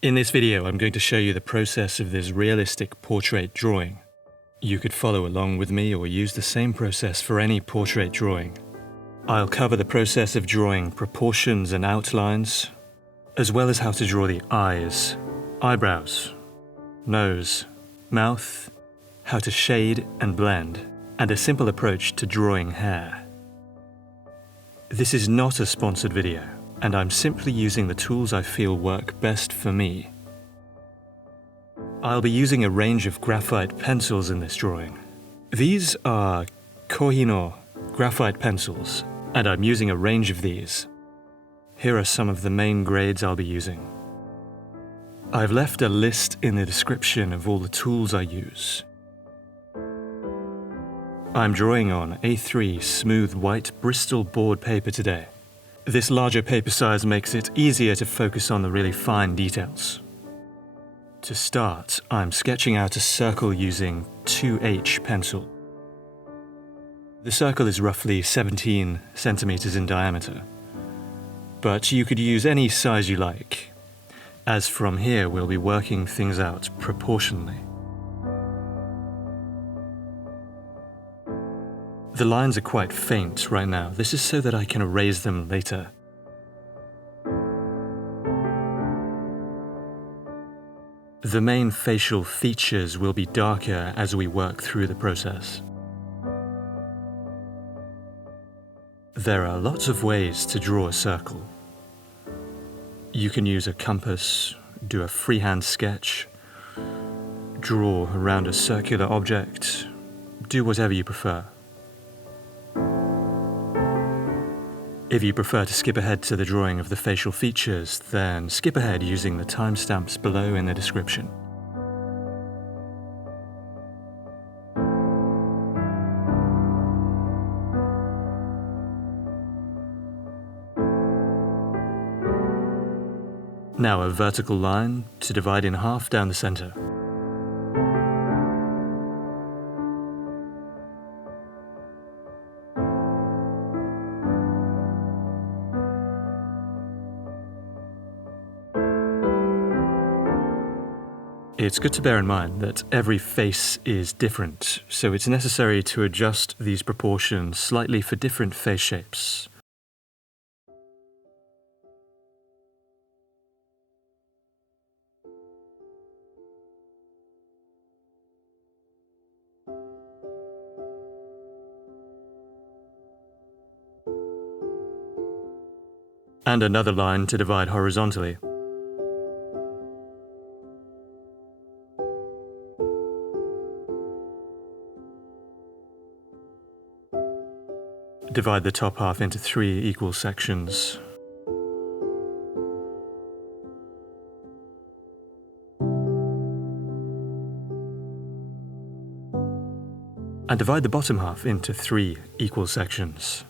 In this video, I'm going to show you the process of this realistic portrait drawing. You could follow along with me or use the same process for any portrait drawing. I'll cover the process of drawing proportions and outlines, as well as how to draw the eyes, eyebrows, nose, mouth, how to shade and blend, and a simple approach to drawing hair. This is not a sponsored video, and I'm simply using the tools I feel work best for me. I'll be using a range of graphite pencils in this drawing. These are Kohino graphite pencils, and I'm using a range of these. Here are some of the main grades I'll be using. I've left a list in the description of all the tools I use. I'm drawing on A3 smooth white Bristol board paper today. This larger paper size makes it easier to focus on the really fine details. To start, I'm sketching out a circle using 2H pencil. The circle is roughly 17 centimeters in diameter, but you could use any size you like, as from here we'll be working things out proportionally. The lines are quite faint right now. This is so that I can erase them later. The main facial features will be darker as we work through the process. There are lots of ways to draw a circle. You can use a compass, do a freehand sketch, draw around a circular object, do whatever you prefer. If you prefer to skip ahead to the drawing of the facial features, then skip ahead using the timestamps below in the description. Now a vertical line to divide in half down the center. It's good to bear in mind that every face is different, so it's necessary to adjust these proportions slightly for different face shapes. And another line to divide horizontally. Divide the top half into 3 equal sections. And divide the bottom half into 3 equal sections.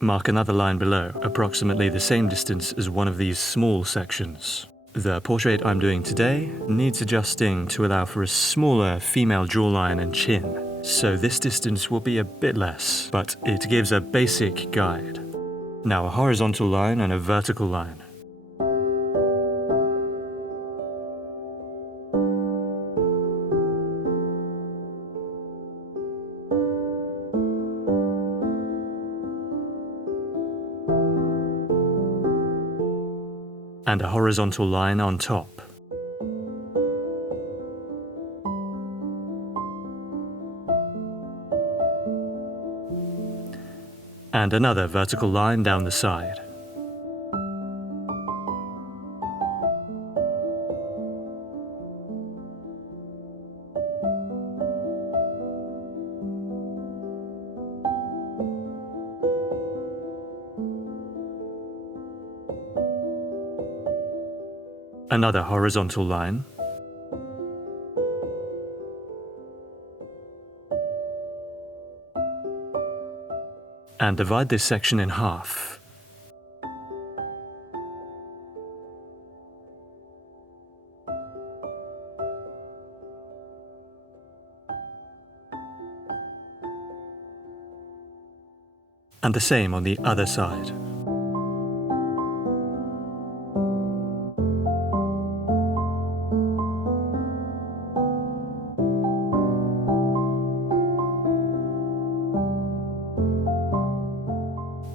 Mark another line below, approximately the same distance as one of these small sections. The portrait I'm doing today needs adjusting to allow for a smaller female jawline and chin, so this distance will be a bit less, but it gives a basic guide. Now a horizontal line and a vertical line. And a horizontal line on top. And another vertical line down the side. Another horizontal line. And divide this section in half. And the same on the other side.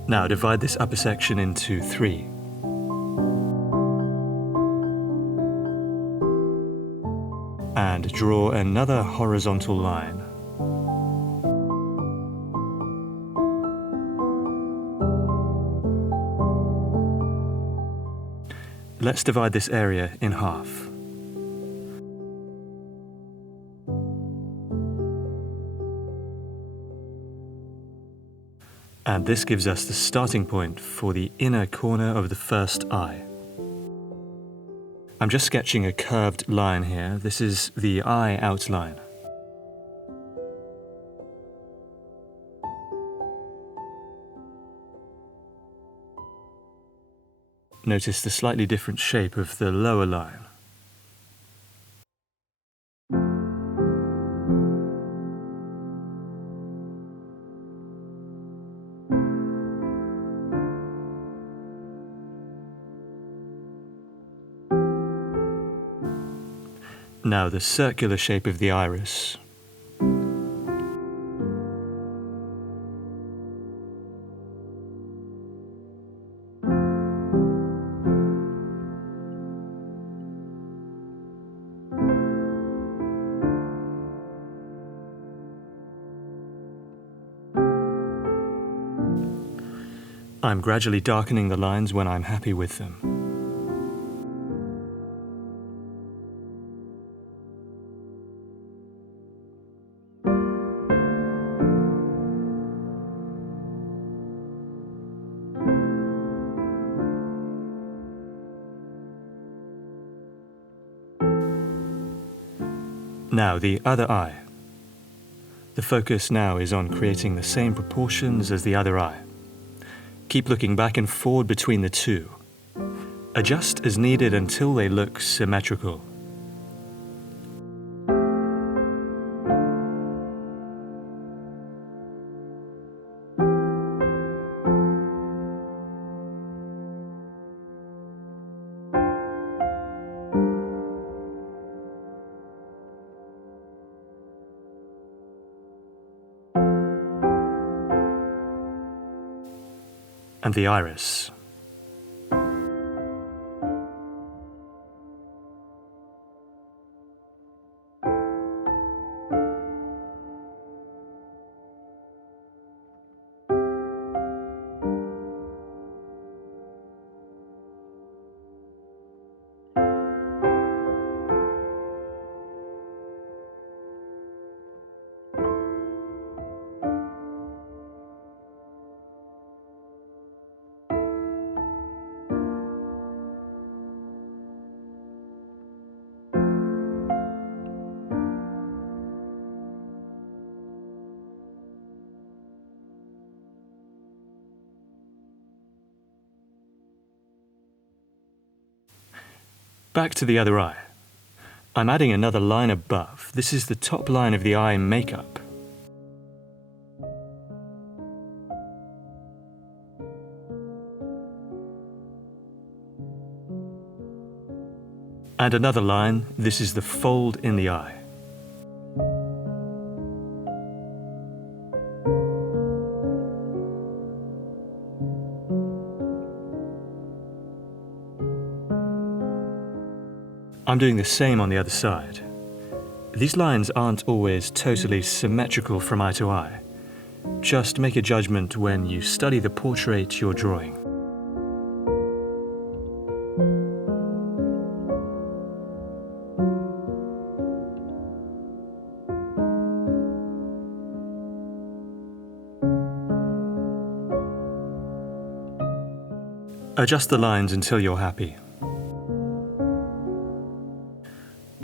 Now divide this upper section into 3. And draw another horizontal line. Let's divide this area in half. And this gives us the starting point for the inner corner of the first eye. I'm just sketching a curved line here. This is the eye outline. Notice the slightly different shape of the lower line. Now the circular shape of the iris. I'm gradually darkening the lines when I'm happy with them. Now the other eye. The focus now is on creating the same proportions as the other eye. Keep looking back and forward between the two. Adjust as needed until they look symmetrical. And the iris. Back to the other eye. I'm adding another line above. This is the top line of the eye makeup. And another line. This is the fold in the eye. I'm doing the same on the other side. These lines aren't always totally symmetrical from eye to eye. Just make a judgment when you study the portrait you're drawing. Adjust the lines until you're happy.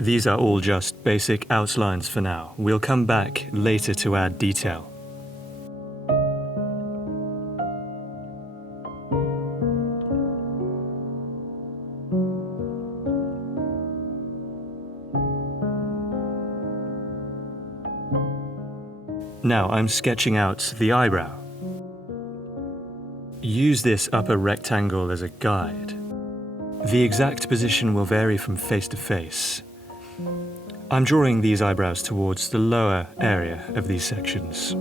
These are all just basic outlines for now. We'll come back later to add detail. Now I'm sketching out the eyebrow. Use this upper rectangle as a guide. The exact position will vary from face to face. I'm drawing these eyebrows towards the lower area of these sections.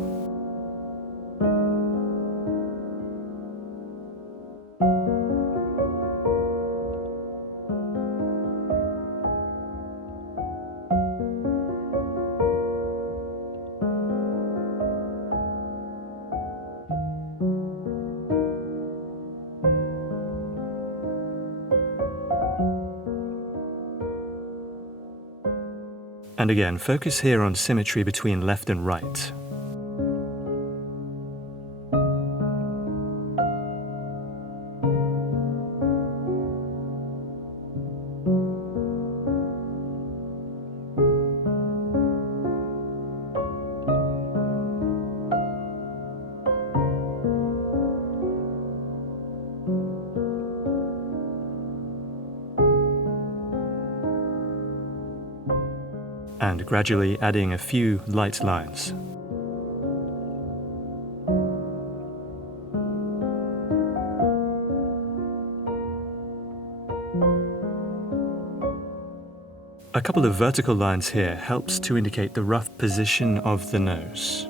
And again, focus here on symmetry between left and right. And gradually adding a few light lines. A couple of vertical lines here helps to indicate the rough position of the nose.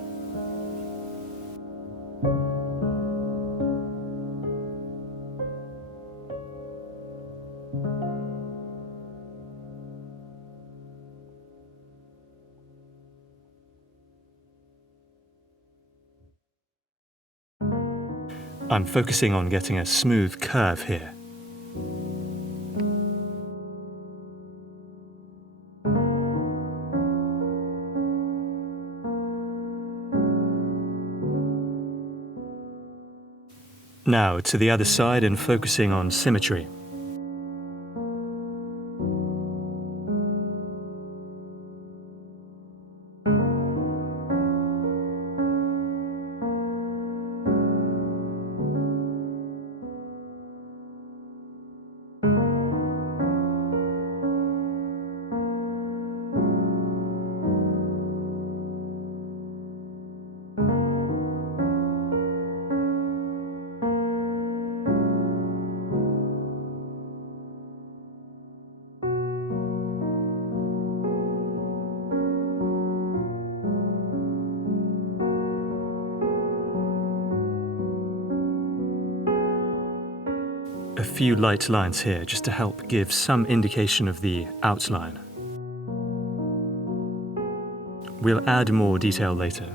I'm focusing on getting a smooth curve here. Now to the other side and focusing on symmetry. A few light lines here just to help give some indication of the outline. We'll add more detail later.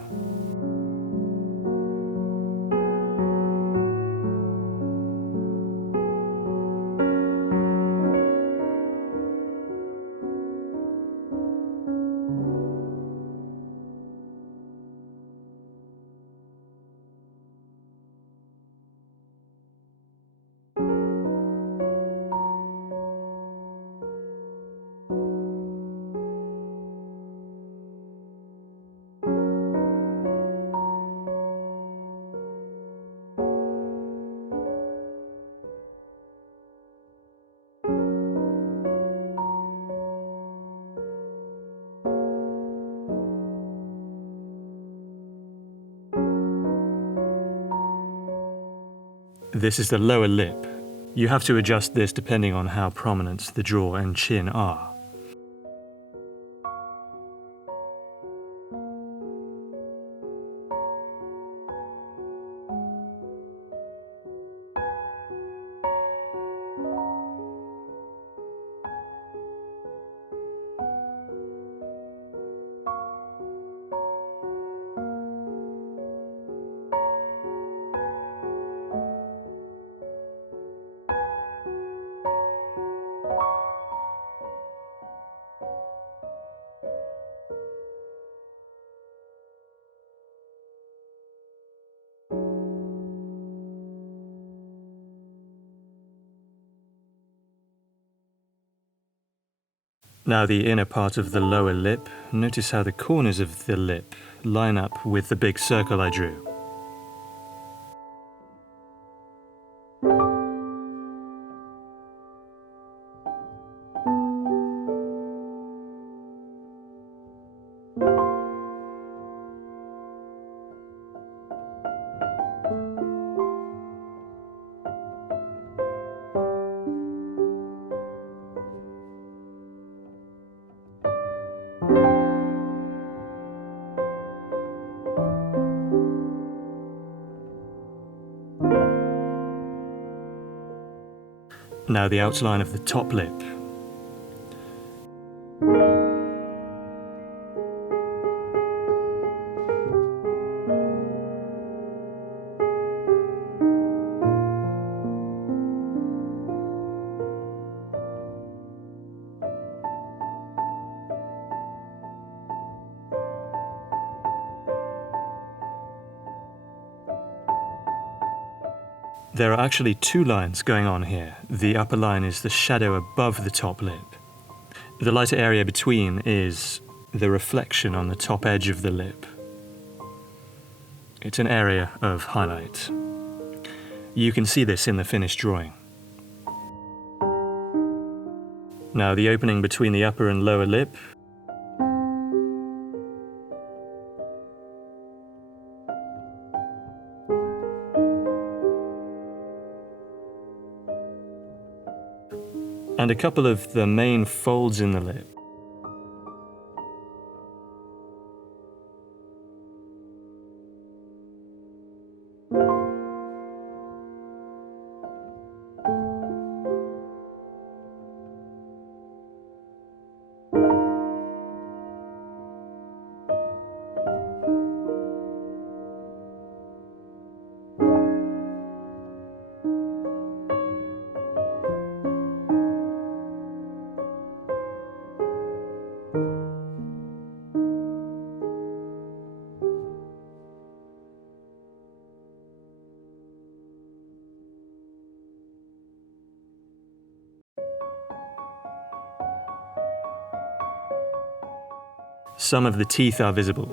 This is the lower lip. You have to adjust this depending on how prominent the jaw and chin are. Now the inner part of the lower lip, notice how the corners of the lip line up with the big circle I drew. Now the outline of the top lip. There are actually two lines going on here. The upper line is the shadow above the top lip. The lighter area between is the reflection on the top edge of the lip. It's an area of highlight. You can see this in the finished drawing. Now the opening between the upper and lower lip. And a couple of the main folds in the lip. Some of the teeth are visible.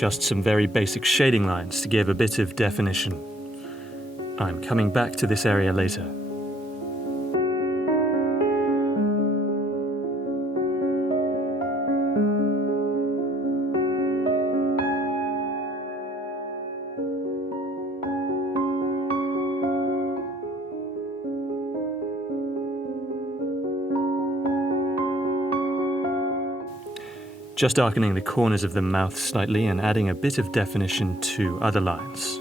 Just some very basic shading lines to give a bit of definition. I'm coming back to this area later. Just darkening the corners of the mouth slightly and adding a bit of definition to other lines.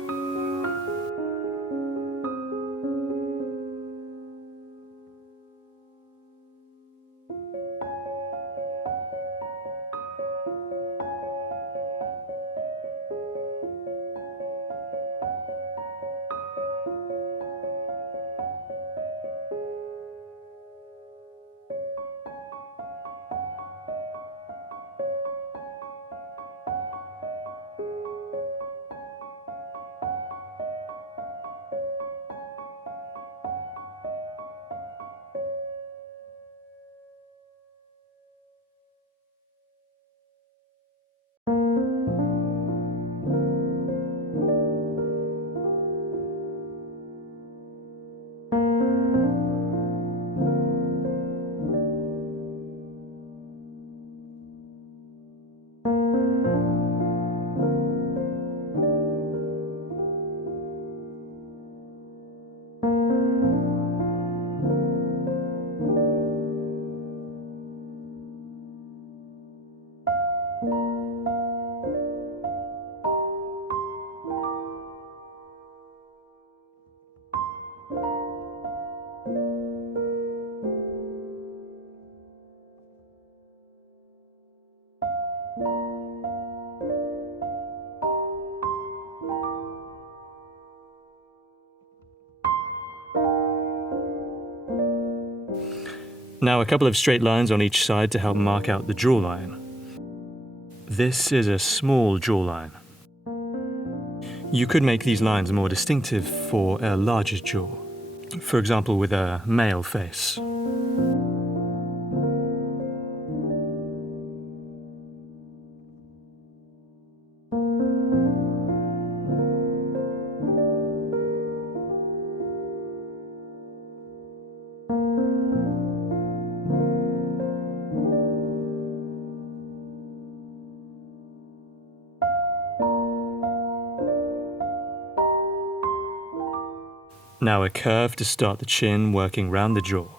Now a couple of straight lines on each side to help mark out the jawline. This is a small jawline. You could make these lines more distinctive for a larger jaw, for example with a male face. Now a curve to start the chin, working round the jaw.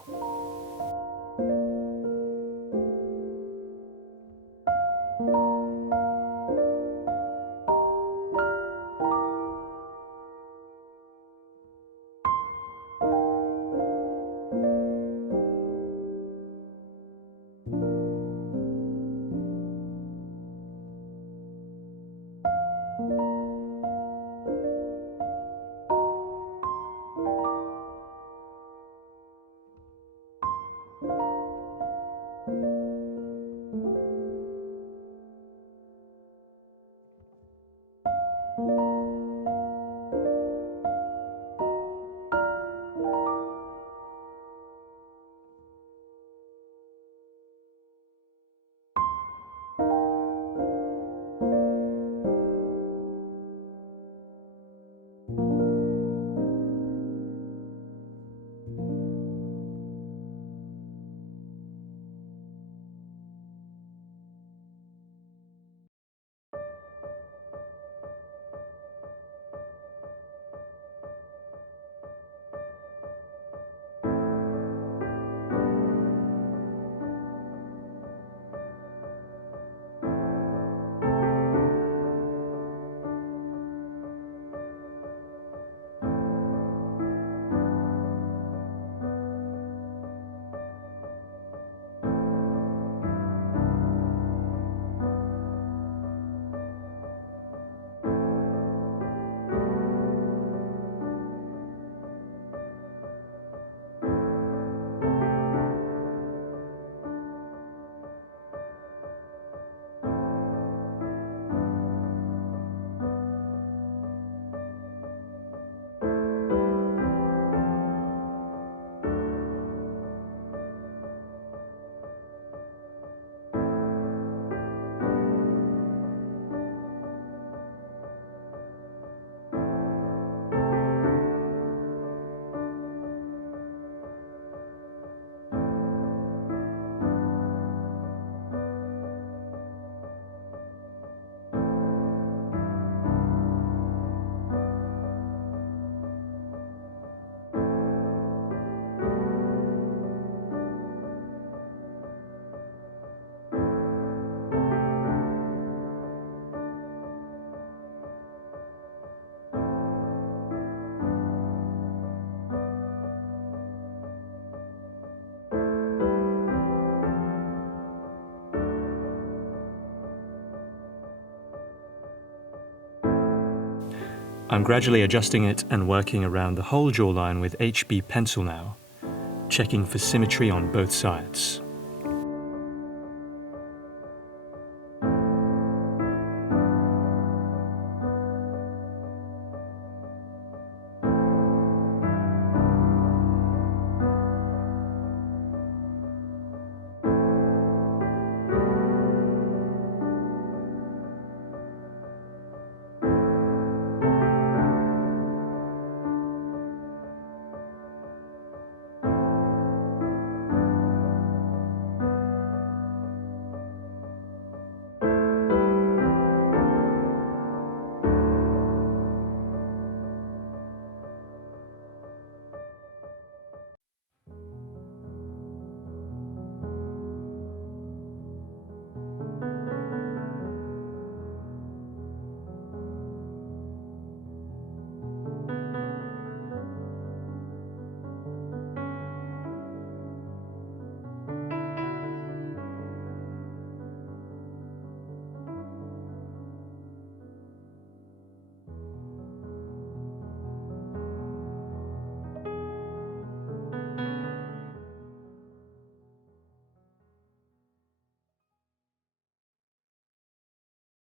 I'm gradually adjusting it and working around the whole jawline with HB pencil now, checking for symmetry on both sides.